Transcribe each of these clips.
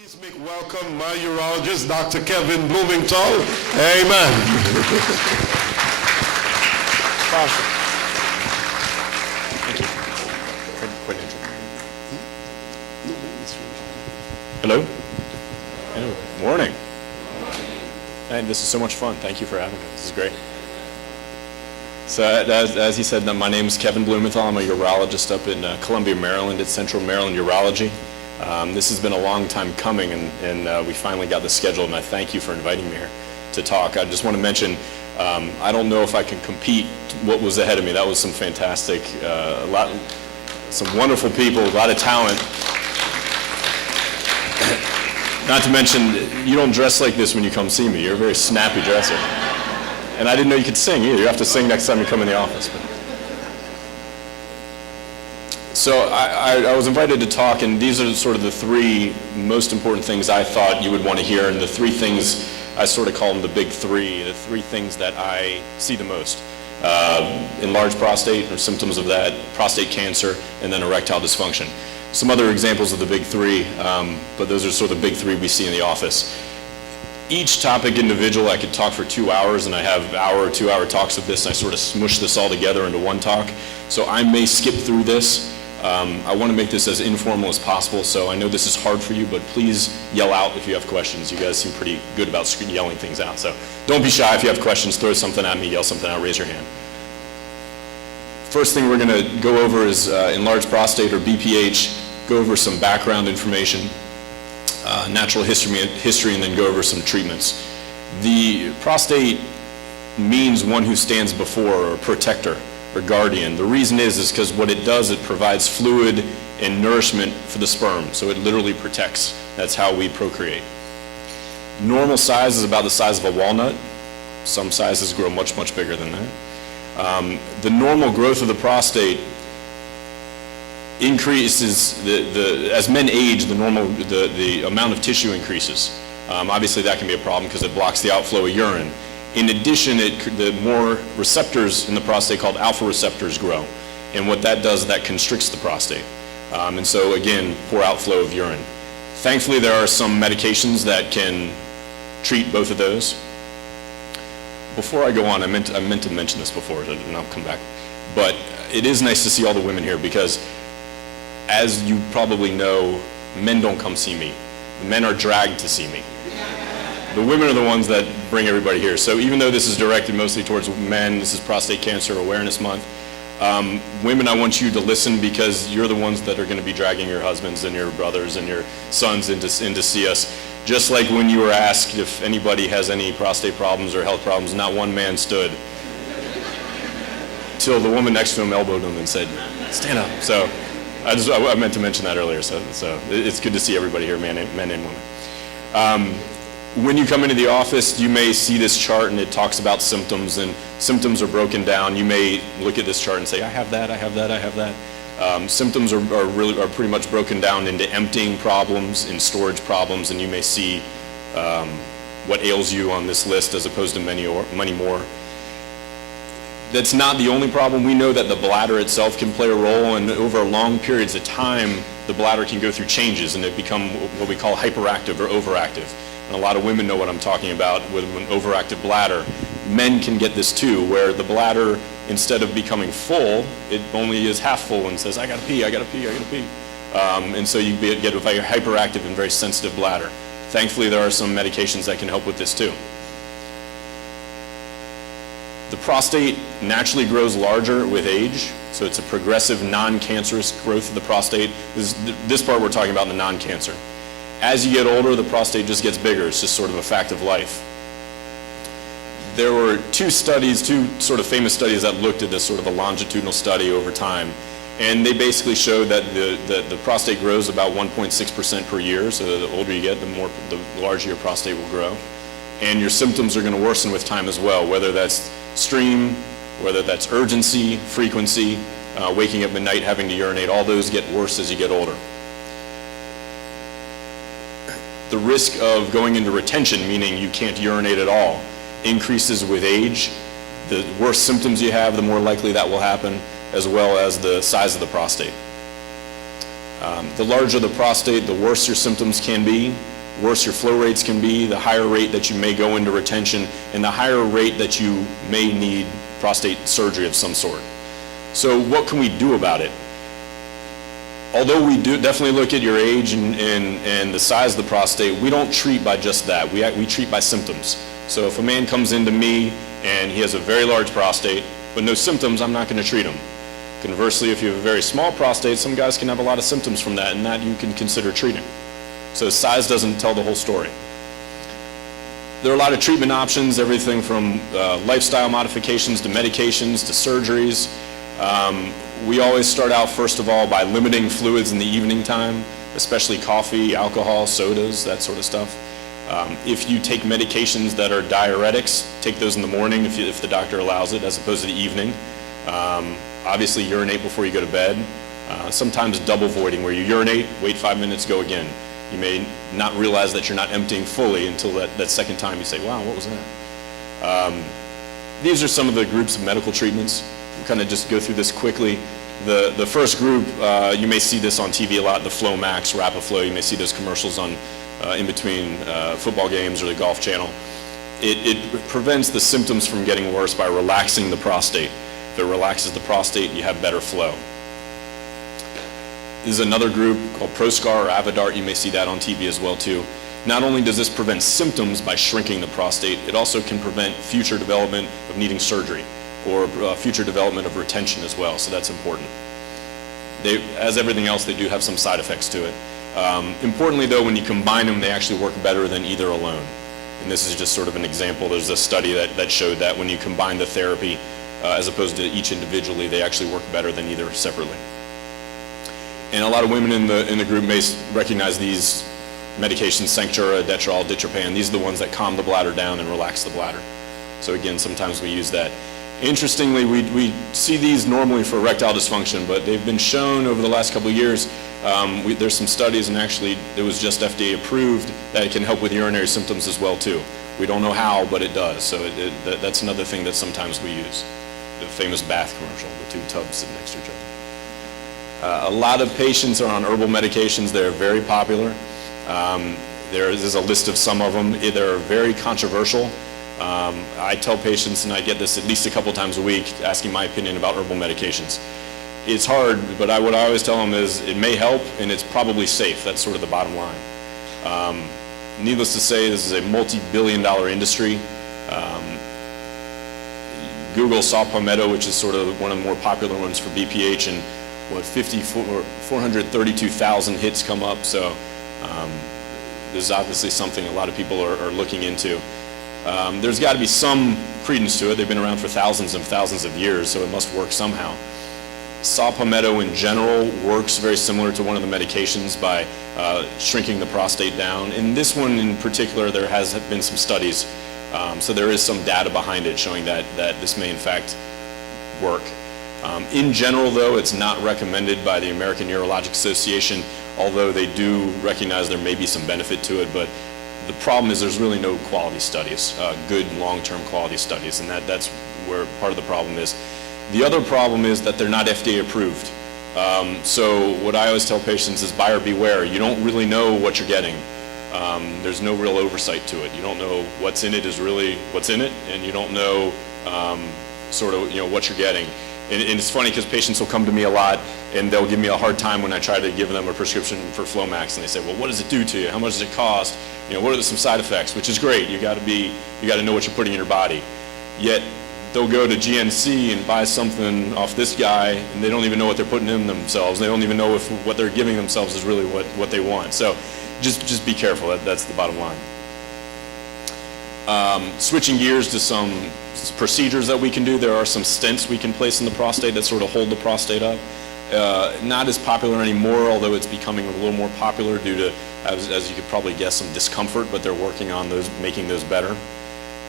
Please make welcome my urologist, Dr. Kevin Blumenthal. Amen. Thank you. Hello. Hello. Morning. And this is so much fun. Thank you for having me. This is great. So as he said, my name is Kevin Blumenthal. I'm a urologist up in Columbia, Maryland at Central Maryland Urology. This has been a long time coming, and we finally got this scheduled, and I thank you for inviting me here to talk. I just want to mention, I don't know if I can compete what was ahead of me. That was some fantastic, some wonderful people, a lot of talent. Not to mention, you don't dress like this when you come see me. You're a very snappy dresser. And I didn't know you could sing either. You have to sing next time you come in the office. So I was invited to talk, and these are sort of the three most important things I thought you would want to hear, and the three things, I sort of call them the big three, the three things that I see the most. Enlarged prostate, or symptoms of that, prostate cancer, and then erectile dysfunction. Some other examples of the big three, but those are sort of the big three we see in the office. Each topic individual, I could talk for 2 hours, and I have hour or 2 hour talks of this, and I sort of smush this all together into one talk. So I may skip through this. I want to make this as informal as possible, so I know this is hard for you, but please yell out if you have questions. You guys seem pretty good about yelling things out, so don't be shy. If you have questions, throw something at me, yell something out, raise your hand. First thing we're going to go over is enlarged prostate, or BPH, go over some background information, natural history, and then go over some treatments. The prostate means one who stands before, or protector, or guardian. The reason is because what it does, it provides fluid and nourishment for the sperm, so it literally protects. That's how we procreate. Normal size is about the size of a walnut. Some sizes grow much, much bigger than that. The normal growth of the prostate increases, as men age, the amount of tissue increases. Obviously that can be a problem because it blocks the outflow of urine. In addition, the more receptors in the prostate called alpha receptors grow. And what that does, that constricts the prostate. And so again, poor outflow of urine. Thankfully, there are some medications that can treat both of those. Before I go on, I meant to mention this before, and I'll come back. But it is nice to see all the women here because, as you probably know, men don't come see me. Men are dragged to see me. The women are the ones that bring everybody here. So even though this is directed mostly towards men, this is Prostate Cancer Awareness Month, women, I want you to listen because you're the ones that are going to be dragging your husbands and your brothers and your sons in to see us. Just like when you were asked if anybody has any prostate problems or health problems, not one man stood. Till the woman next to him elbowed him and said, "Stand up." So I meant to mention that earlier. So it's good to see everybody here, men and women. When you come into the office, you may see this chart, and it talks about symptoms, and symptoms are broken down. You may look at this chart and say, I have that, I have that, I have that. Symptoms are pretty much broken down into emptying problems and storage problems, and you may see what ails you on this list as opposed to many more. That's not the only problem. We know that the bladder itself can play a role, and over long periods of time, the bladder can go through changes, and it become what we call hyperactive or overactive. And a lot of women know what I'm talking about with an overactive bladder. Men can get this too, where the bladder, instead of becoming full, it only is half full and says, I gotta pee, I gotta pee, I gotta pee. And so you get a very hyperactive and very sensitive bladder. Thankfully, there are some medications that can help with this too. The prostate naturally grows larger with age, so it's a progressive non-cancerous growth of the prostate. This part we're talking about the non-cancer. As you get older, the prostate just gets bigger. It's just sort of a fact of life. There were two sort of famous studies that looked at this, sort of a longitudinal study over time. And they basically showed that the prostate grows about 1.6% per year. So the older you get, the larger your prostate will grow. And your symptoms are going to worsen with time as well, whether that's stream, whether that's urgency, frequency, waking up at night, having to urinate. All those get worse as you get older. The risk of going into retention, meaning you can't urinate at all, increases with age. The worse symptoms you have, the more likely that will happen, as well as the size of the prostate. The larger the prostate, the worse your symptoms can be, worse your flow rates can be, the higher rate that you may go into retention, and the higher rate that you may need prostate surgery of some sort. So what can we do about it? Although we do definitely look at your age and the size of the prostate, we don't treat by just that. We treat by symptoms. So if a man comes into me and he has a very large prostate, but no symptoms, I'm not going to treat him. Conversely, if you have a very small prostate, some guys can have a lot of symptoms from that, and that you can consider treating. So size doesn't tell the whole story. There are a lot of treatment options, everything from lifestyle modifications to medications to surgeries. We always start out, first of all, by limiting fluids in the evening time, especially coffee, alcohol, sodas, that sort of stuff. If you take medications that are diuretics, take those in the morning if the doctor allows it, as opposed to the evening. Obviously, urinate before you go to bed. Sometimes double voiding, where you urinate, wait 5 minutes, go again. You may not realize that you're not emptying fully until that second time you say, wow, what was that? These are some of the groups of medical treatments. We'll kind of just go through this quickly. The first group, you may see this on TV a lot, the Flow Max, Rapid-Flow. You may see those commercials on in between football games or the Golf Channel. It prevents the symptoms from getting worse by relaxing the prostate. If it relaxes the prostate, you have better flow. This is another group called Proscar or Avodart. You may see that on TV as well too. Not only does this prevent symptoms by shrinking the prostate, it also can prevent future development of needing surgery or future development of retention as well, so that's important. As everything else, they do have some side effects to it. Importantly though, when you combine them, they actually work better than either alone. And this is just sort of an example. There's a study that showed that when you combine the therapy, as opposed to each individually, they actually work better than either separately. And a lot of women in the group may recognize these medications, Sanctura, Detrol, Ditropan. These are the ones that calm the bladder down and relax the bladder. So again, sometimes we use that. Interestingly, we see these normally for erectile dysfunction, but they've been shown over the last couple of years, there's some studies, and actually it was just FDA approved, that it can help with urinary symptoms as well too. We don't know how, but it does. So that's another thing that sometimes we use. The famous bath commercial, the two tubs sitting next to each other. A lot of patients are on herbal medications. They're very popular. There's a list of some of them. They're very controversial. I tell patients, and I get this at least a couple times a week, asking my opinion about herbal medications. It's hard, but what I always tell them is it may help and it's probably safe. That's sort of the bottom line. Needless to say, this is a multi-billion-dollar industry. Google saw Palmetto, which is sort of one of the more popular ones for BPH, and 432,000 hits come up. So this is obviously something a lot of people are looking into. There's got to be some credence to it. They've been around for thousands and thousands of years, so it must work somehow. Saw Palmetto in general works very similar to one of the medications by shrinking the prostate down. In this one in particular, there has been some studies, so there is some data behind it showing that this may in fact work. In general though, it's not recommended by the American Urologic Association, although they do recognize there may be some benefit to it, but the problem is there's really no quality studies, good long-term quality studies, and that's where part of the problem is. The other problem is that they're not FDA approved. So what I always tell patients is buyer beware. You don't really know what you're getting. There's no real oversight to it. You don't know what's in it is really what's in it, and you don't know sort of what you're getting. And it's funny because patients will come to me a lot and they'll give me a hard time when I try to give them a prescription for Flomax, and they say, well, what does it do to you? How much does it cost? What are some side effects? Which is great. You got to know what you're putting in your body. Yet they'll go to GNC and buy something off this guy, and they don't even know what they're putting in themselves. They don't even know if what they're giving themselves is really what they want. So just be careful. That's the bottom line. Switching gears to some procedures that we can do. There are some stents we can place in the prostate that sort of hold the prostate up. Not as popular anymore, although it's becoming a little more popular due to, as you could probably guess, some discomfort, but they're working on those, making those better.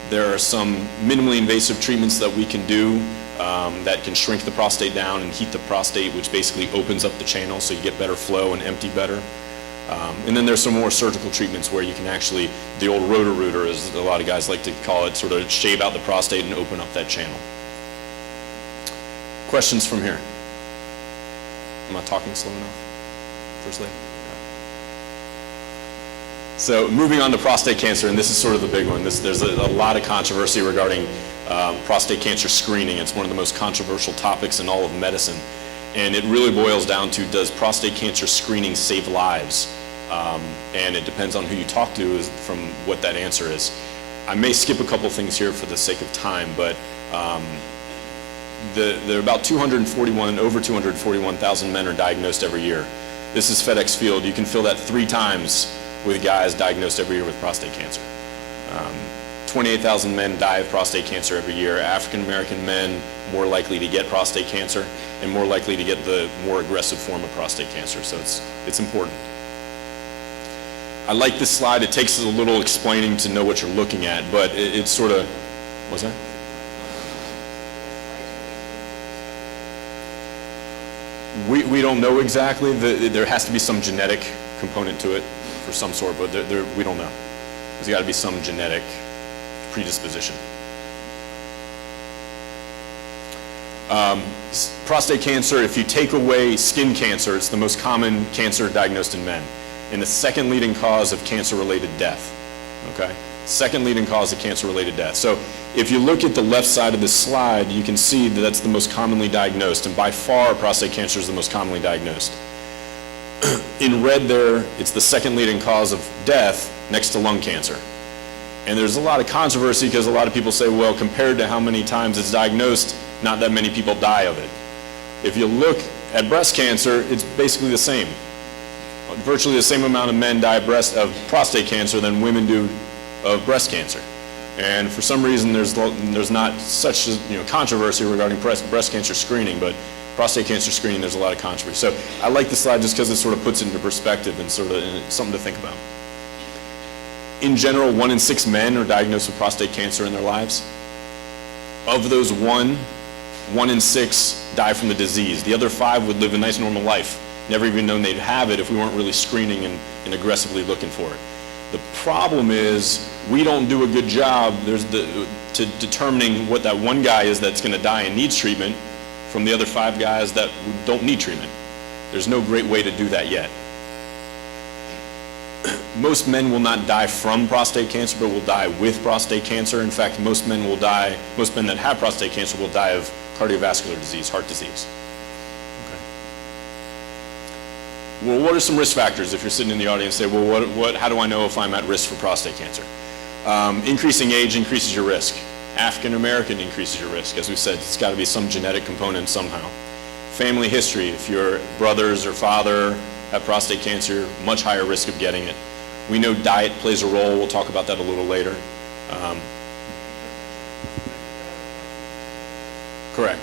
There are some minimally invasive treatments that we can do that can shrink the prostate down and heat the prostate, which basically opens up the channel so you get better flow and empty better. And then there's some more surgical treatments where you can actually, the old rotor-rooter, as a lot of guys like to call it, sort of shave out the prostate and open up that channel. Questions from here? Am I talking slow enough? First lady. So moving on to prostate cancer, and this is sort of the big one. There's a lot of controversy regarding prostate cancer screening. It's one of the most controversial topics in all of medicine. And it really boils down to, does prostate cancer screening save lives? And it depends on who you talk to from what that answer is. I may skip a couple things here for the sake of time, but there are about over 241,000 men are diagnosed every year. This is FedEx Field. You can fill that 3 times with guys diagnosed every year with prostate cancer. 28,000 men die of prostate cancer every year. African American men more likely to get prostate cancer and more likely to get the more aggressive form of prostate cancer. So it's important. I like this slide. It takes a little explaining to know what you're looking at, but it's sort of, what's that? We don't know exactly. There has to be some genetic component to it for some sort, but we don't know. There's got to be some genetic predisposition. Prostate cancer, if you take away skin cancer, it's the most common cancer diagnosed in men, and the second leading cause of cancer-related death. Okay? Second leading cause of cancer-related death. So if you look at the left side of this slide, you can see that that's the most commonly diagnosed, and by far prostate cancer is the most commonly diagnosed. In red there, it's the second leading cause of death next to lung cancer. And there's a lot of controversy because a lot of people say, well, compared to how many times it's diagnosed, not that many people die of it. If you look at breast cancer, it's basically the same. Virtually the same amount of men die of prostate cancer than women do of breast cancer. And for some reason, there's not such controversy regarding breast cancer screening, but prostate cancer screening, there's a lot of controversy. So I like this slide just because it sort of puts it into perspective and sort of something to think about. In general, 1 in 6 men are diagnosed with prostate cancer in their lives. Of those 1 in 6 die from the disease. The other 5 would live a nice normal life, never even known they'd have it if we weren't really screening and aggressively looking for it. The problem is we don't do a good job to determining what that one guy is that's going to die and needs treatment from the other 5 guys that don't need treatment. There's no great way to do that yet. Most men will not die from prostate cancer, but will die with prostate cancer. In fact, most men that have prostate cancer will die of cardiovascular disease, heart disease. Okay. Well, what are some risk factors if you're sitting in the audience and say, well, how do I know if I'm at risk for prostate cancer? Increasing age increases your risk. African American increases your risk. As we said, it's got to be some genetic component somehow. Family history, if your brothers or father have prostate cancer, much higher risk of getting it. We know diet plays a role. We'll talk about that a little later. Correct.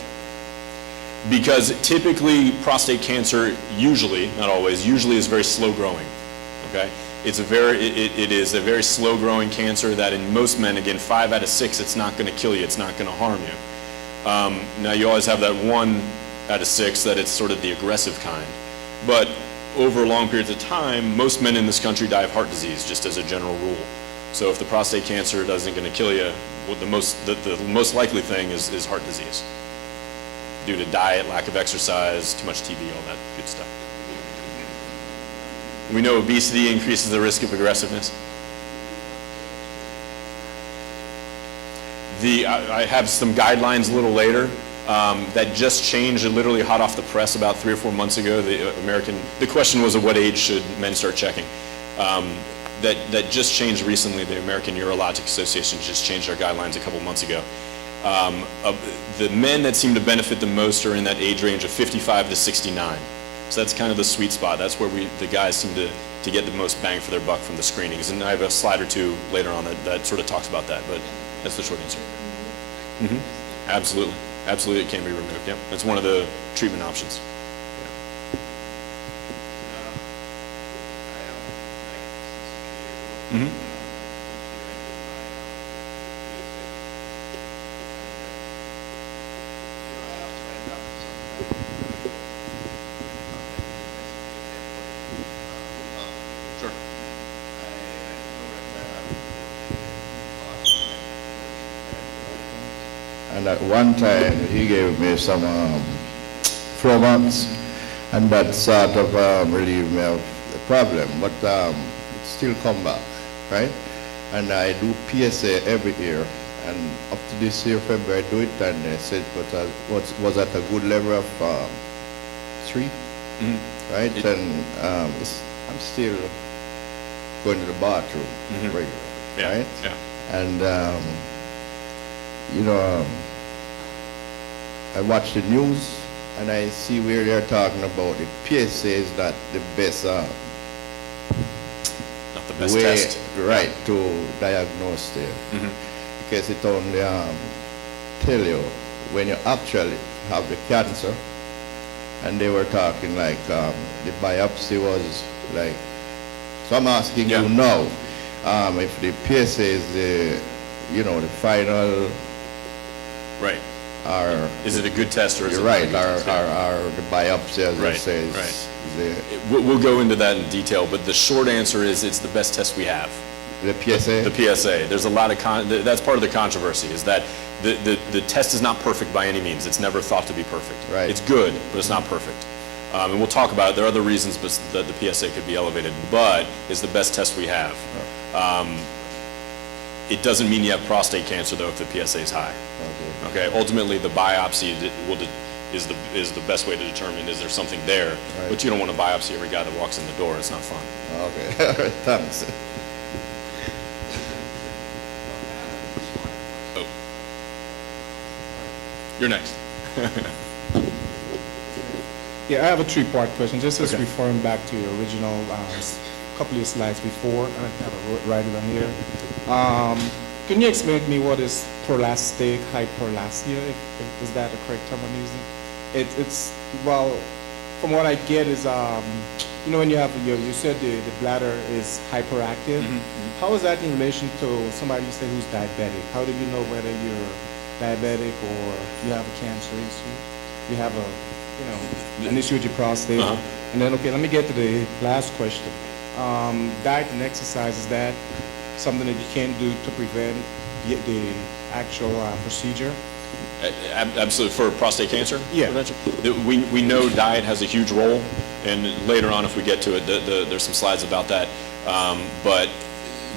Because typically prostate cancer usually, not always, usually is very slow growing. Okay? It is a very slow growing cancer that in most men, again, 5 out of 6, it's not going to kill you, it's not going to harm you. Now you always have that 1 out of 6 that it's sort of the aggressive kind. But over long periods of time, most men in this country die of heart disease, just as a general rule. So if the prostate cancer isn't going to kill you, the most likely thing is heart disease, due to diet, lack of exercise, too much TV, all that good stuff. We know obesity increases the risk of aggressiveness. I have some guidelines a little later that just changed, literally hot off the press about 3 or 4 months ago. The question was, at what age should men start checking? That just changed recently. The American Urologic Association just changed their guidelines a couple months ago. The men that seem to benefit the most are in that age range of 55 to 69. So that's kind of the sweet spot. That's where the guys seem to get the most bang for their buck from the screenings. And I have a slide or 2 later on that sort of talks about that, but that's the short answer. Mm-hmm. Absolutely. Absolutely, it can be removed. Yep, that's one of the treatment options. Yeah. Mm-hmm. And at one time, he gave me some 4 months, and that sort of relieved me of the problem, but it still come back, right? And I do PSA every year, and up to this year, February, I do it, and they said it was at a good level of 3, right? And I'm still going to the bathroom regularly, right? Yeah. And I watch the news and I see where they're talking about it. PSA is not the best Not the best way, test. right, to diagnose it, because it only tell you when you actually have the cancer. And they were talking like the biopsy was like. So I'm asking you now, if the PSA is the final. Right. Or is it a good test or is it right? not a good test? Or the biopsy, as Right, it says. right. We'll We'll go into that in detail, but the short answer is it's the best test we have. The PSA? The PSA. There's a lot of that's part of the controversy, is that the test is not perfect by any means. It's never thought to be perfect. Right. It's good, but it's not perfect. And we'll talk about it. There are other reasons that the PSA could be elevated, but it's the best test we have. It doesn't mean you have prostate cancer, though, if the PSA is high. Okay. Ultimately, the biopsy is the best way to determine is there something there. Right. But you don't want to biopsy every guy that walks in the door. It's not fun. Okay. All right. Thanks. Oh. You're next. Yeah, I have a 3-part question. Just Okay. referring back to your original couple of slides before. I have to write it on here. Can you explain to me what is prolastic hyperplasia? Is that the correct term I'm using? It's well, from what I get is when you have you said the bladder is hyperactive. How is that in relation to somebody you said who's diabetic? How do you know whether you're diabetic or you have a cancer issue? You have an issue with your prostate. And then, okay, let me get to the last question. Diet and exercise, is that something that you can do to prevent the actual procedure? Absolutely. For prostate cancer? Yeah. prevention? We know diet has a huge role, and later on, if we get to it, there's some slides about that. But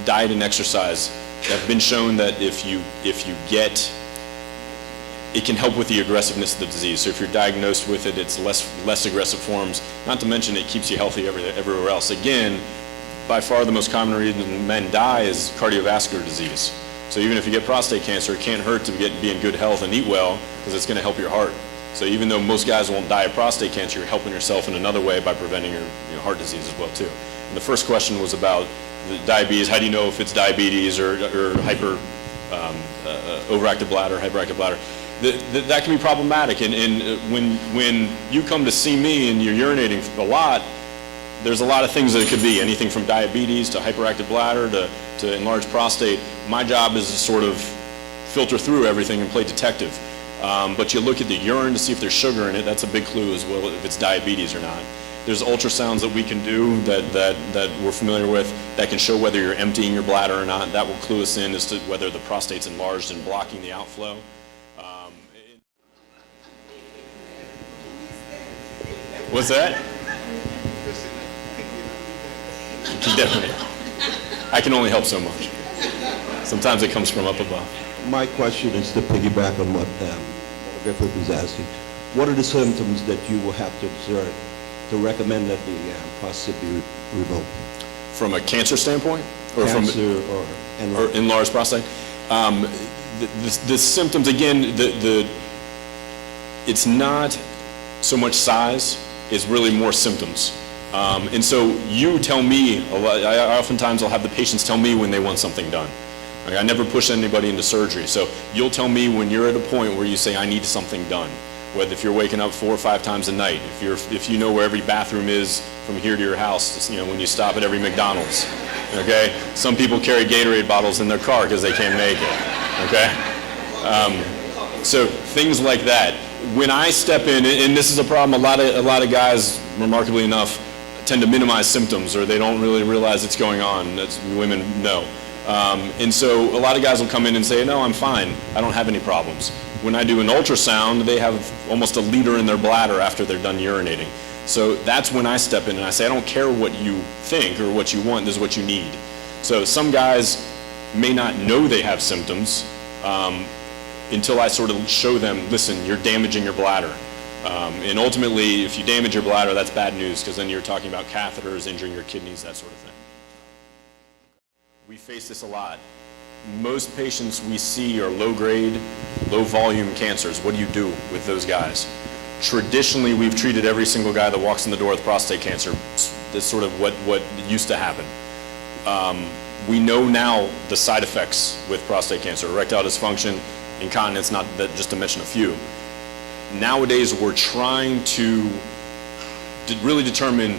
diet and exercise have been shown that if you get, it can help with the aggressiveness of the disease. So if you're diagnosed with it, it's less aggressive forms. Not to mention it keeps you healthy everywhere else. Again, by far the most common reason men die is cardiovascular disease. So even if you get prostate cancer, it can't hurt to be in good health and eat well, because it's going to help your heart. So even though most guys won't die of prostate cancer, you're helping yourself in another way by preventing your heart disease as well too. And the first question was about the diabetes. How do you know if it's diabetes or overactive bladder, hyperactive bladder? That can be problematic. And when you come to see me and you're urinating a lot, there's a lot of things that it could be. Anything from diabetes to hyperactive bladder to enlarged prostate. My job is to sort of filter through everything and play detective. But you look at the urine to see if there's sugar in it. That's a big clue as well, if it's diabetes or not. There's ultrasounds that we can do that we're familiar with that can show whether you're emptying your bladder or not. That will clue us in as to whether the prostate's enlarged and blocking the outflow. What's that? Definitely. I can only help so much. Sometimes it comes from up above. My question is to piggyback on what Griffith was asking. What are the symptoms that you will have to observe to recommend that the prostate be removed? From a cancer standpoint? Or Cancer or enlarged prostate? The symptoms, again, it's not so much size, it's really more symptoms. And so you tell me, oftentimes I'll have the patients tell me when they want something done. Okay, I never push anybody into surgery. So you'll tell me when you're at a point where you say, I need something done. Whether if you're waking up 4 or 5 times a night, if you know where every bathroom is from here to your house, when you stop at every McDonald's. Okay? Some people carry Gatorade bottles in their car because they can't make it. Okay? So things like that. When I step in, and this is a problem, a lot of guys, remarkably enough, tend to minimize symptoms, or they don't really realize it's going on. That's, women know. And so a lot of guys will come in and say, no, I'm fine. I don't have any problems. When I do an ultrasound, they have almost a liter in their bladder after they're done urinating. So that's when I step in and I say, I don't care what you think or what you want, this is what you need. So some guys may not know they have symptoms until I sort of show them, listen, you're damaging your bladder. And ultimately, if you damage your bladder, that's bad news, because then you're talking about catheters, injuring your kidneys, that sort of thing. We face this a lot. Most patients we see are low-grade, low-volume cancers. What do you do with those guys? Traditionally, we've treated every single guy that walks in the door with prostate cancer. That's sort of what used to happen. We know now the side effects with prostate cancer, erectile dysfunction, incontinence, not that, just to mention a few. Nowadays, we're trying to really determine,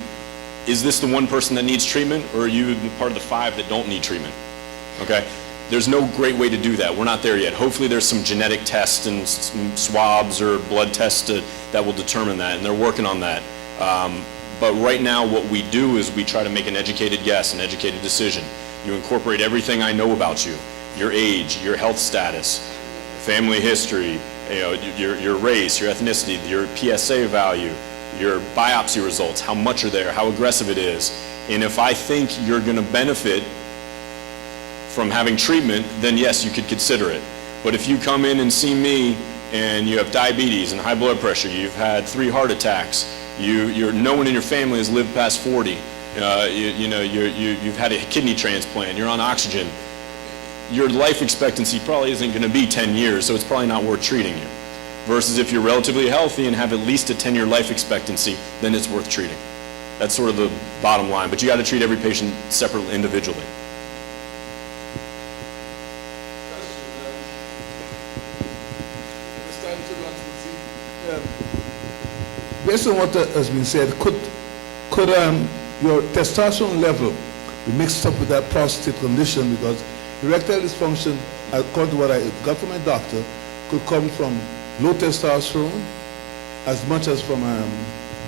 is this the one person that needs treatment, or are you part of the 5 that don't need treatment? Okay? There's no great way to do that. We're not there yet. Hopefully there's some genetic tests and swabs or blood tests that will determine that, and they're working on that. But right now what we do is we try to make an educated guess, an educated decision. You incorporate everything I know about you, your age, your health status, family history, your race, your ethnicity, your PSA value, your biopsy results, how much are there, how aggressive it is. And if I think you're going to benefit from having treatment, then yes, you could consider it. But if you come in and see me and you have diabetes and high blood pressure, you've had 3 heart attacks, no one in your family has lived past 40, you've had a kidney transplant, you're on oxygen, your life expectancy probably isn't going to be 10 years, so it's probably not worth treating you. Versus if you're relatively healthy and have at least a 10-year life expectancy, then it's worth treating. That's sort of the bottom line, but you got to treat every patient separately, individually. Based on what has been said, could your testosterone level be mixed up with that prostate condition? Because erectile dysfunction, according to what I got from my doctor, could come from low testosterone as much as from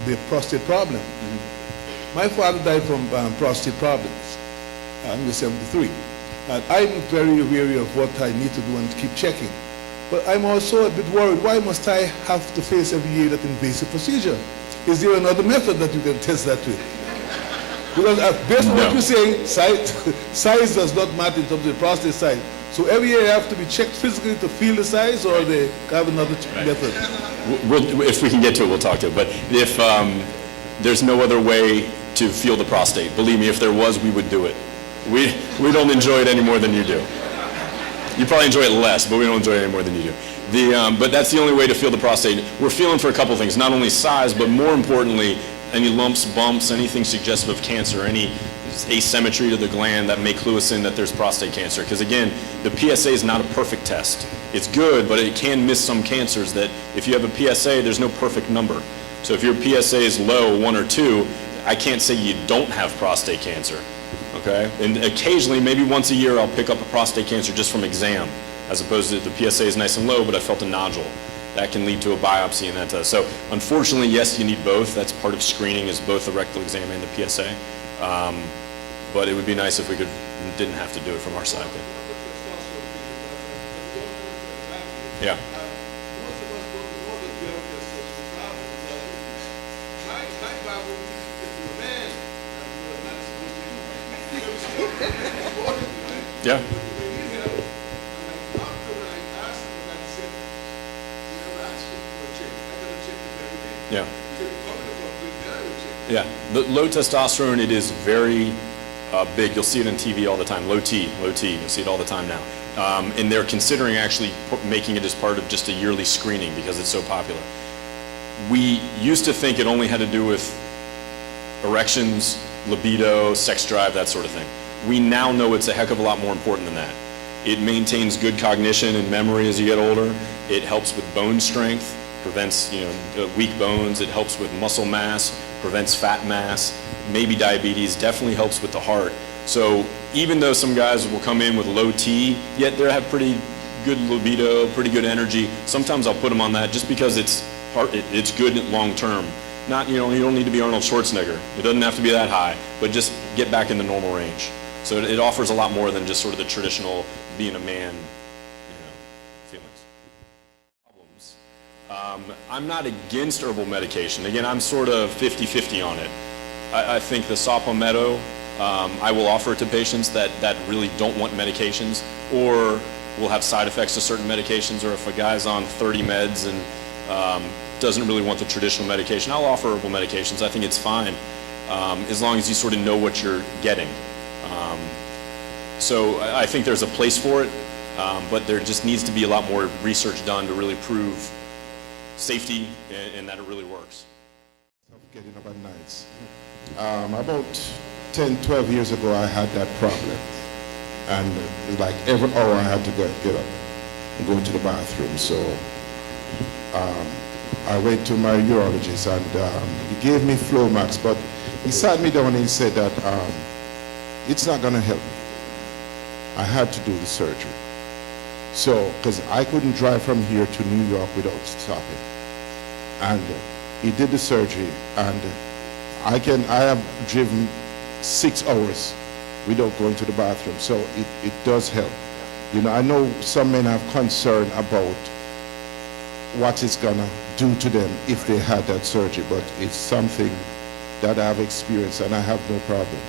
the prostate problem. Mm-hmm. My father died from prostate problems. I'm 73. And I'm very wary of what I need to do and keep checking. But I'm also a bit worried, why must I have to face every year that invasive procedure? Is there another method that you can test that with? Because based on what you're saying, size does not matter in terms of the prostate size. So every year you have to be checked physically to feel the size, or they have another method? If we can get to it, we'll talk to it. But if there's no other way to feel the prostate, believe me, if there was, we would do it. We don't enjoy it any more than you do. You probably enjoy it less, but we don't enjoy it any more than you do. But that's the only way to feel the prostate. We're feeling for a couple things, not only size, but more importantly, any lumps, bumps, anything suggestive of cancer, any asymmetry to the gland that may clue us in that there's prostate cancer. Because again, the PSA is not a perfect test. It's good, but it can miss some cancers that if you have a PSA, there's no perfect number. So if your PSA is low, 1 or 2, I can't say you don't have prostate cancer. Okay? And occasionally, maybe once a year, I'll pick up a prostate cancer just from exam, as opposed to the PSA is nice and low, but I felt a nodule. That can lead to a biopsy and that does. So unfortunately, yes, you need both. That's part of screening, is both the rectal exam and the PSA. But it would be nice if we didn't have to do it from our side. Yeah. Yeah. Yeah. Yeah. The low testosterone, it is very big. You'll see it on TV all the time. Low T. You'll see it all the time now. And they're considering actually making it as part of just a yearly screening because it's so popular. We used to think it only had to do with erections, libido, sex drive, that sort of thing. We now know it's a heck of a lot more important than that. It maintains good cognition and memory as you get older. It helps with bone strength, prevents weak bones. It helps with muscle mass, prevents fat mass, maybe diabetes, definitely helps with the heart. So even though some guys will come in with low T, yet they have pretty good libido, pretty good energy, sometimes I'll put them on that just because it's good long term. Not, you don't need to be Arnold Schwarzenegger. It doesn't have to be that high, but just get back in the normal range. So it offers a lot more than just sort of the traditional being a man, feelings. Problems. I'm not against herbal medication. Again, I'm sort of 50-50 on it. I think the saw palmetto, I will offer to patients that really don't want medications or will have side effects to certain medications, or if a guy's on 30 meds and doesn't really want the traditional medication, I'll offer herbal medications. I think it's fine, as long as you sort of know what you're getting. So I think there's a place for it, but there just needs to be a lot more research done to really prove safety and that it really works. Getting up at nights. About 10, 12 years ago, I had that problem. And like every hour I had to get up and go to the bathroom. So I went to my urologist and he gave me Flomax, but he sat me down and he said that it's not going to help me. I had to do the surgery. So, because I couldn't drive from here to New York without stopping. And he did the surgery, and I have driven 6 hours without going to the bathroom, so it does help. You know, I know some men have concern about what it's gonna do to them if they had that surgery, but it's something that I've experienced and I have no problem.